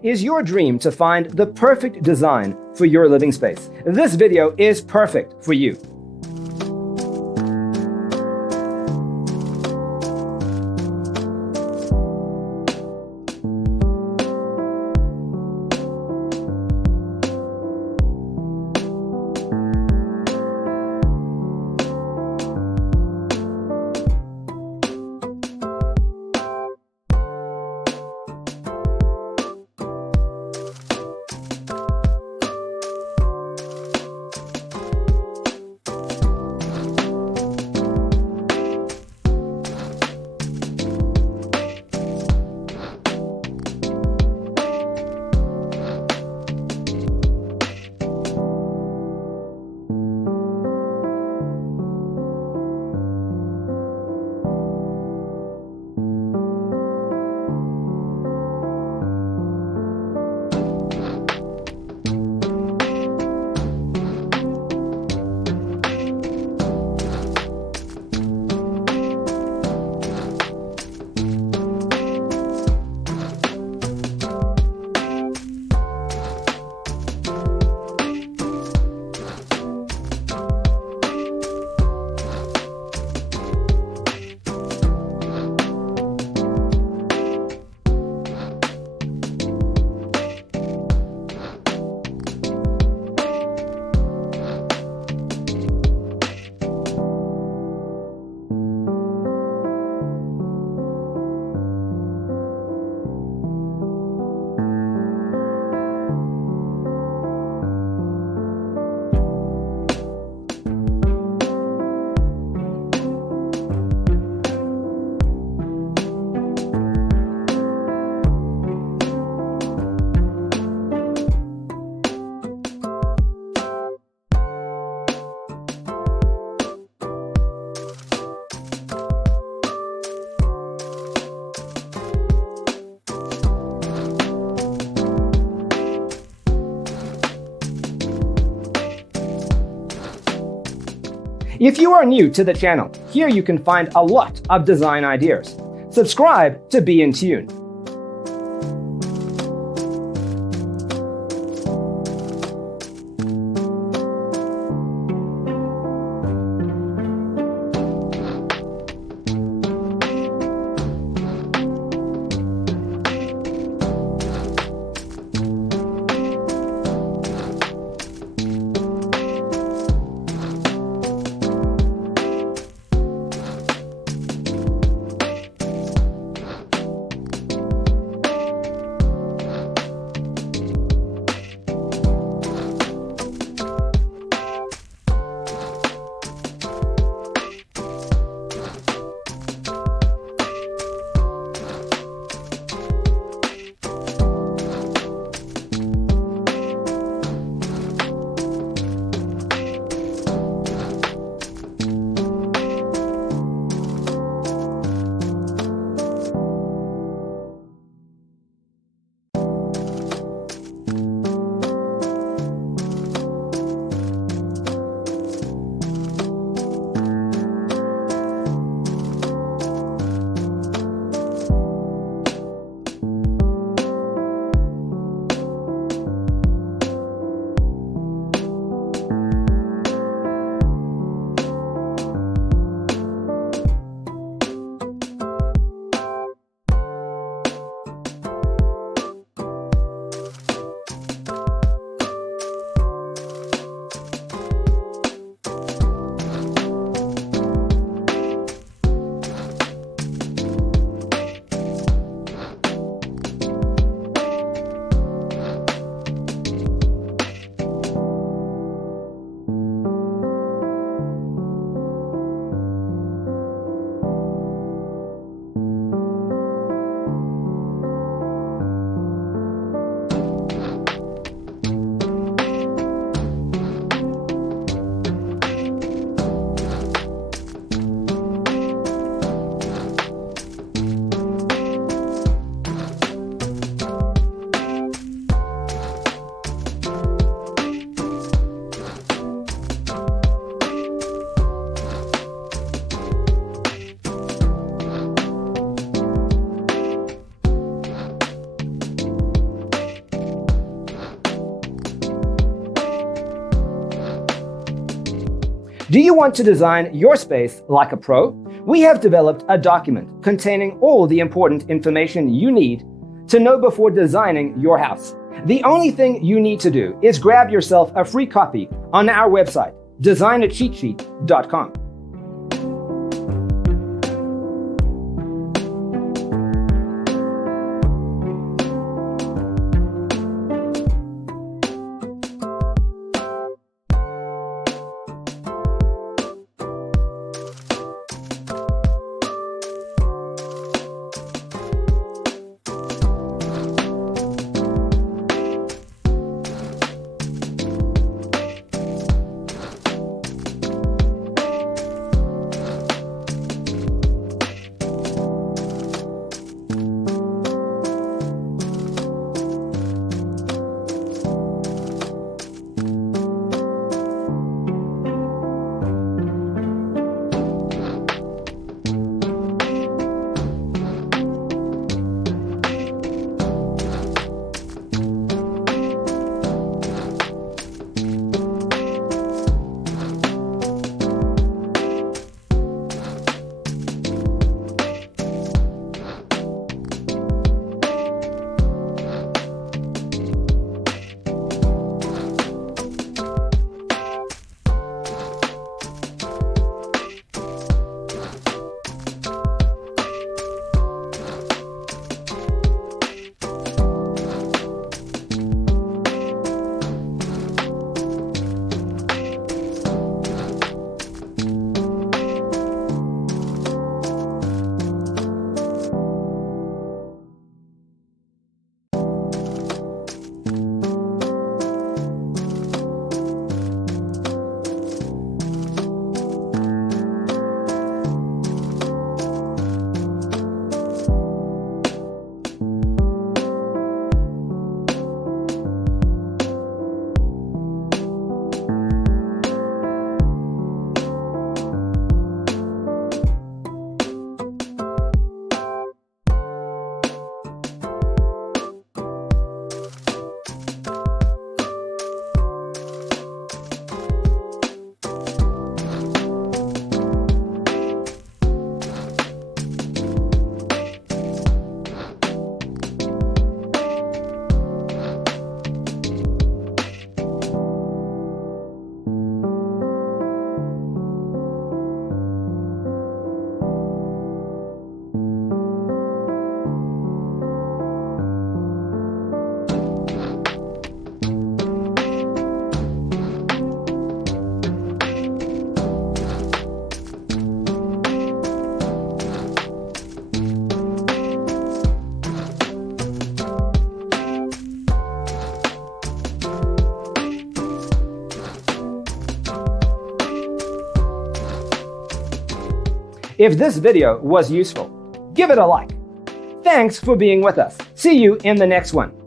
Is your dream to find the perfect design for your living space? This video is perfect for you. If you are new to the channel, here you can find a lot of design ideas. Subscribe to be in tune. Do you want to design your space like a pro? We have developed a document containing all the important information you need to know before designing your house. The only thing you need to do is grab yourself a free copy on our website, designacheatsheet.com. If this video was useful, give it a like. Thanks for being with us. See you in the next one.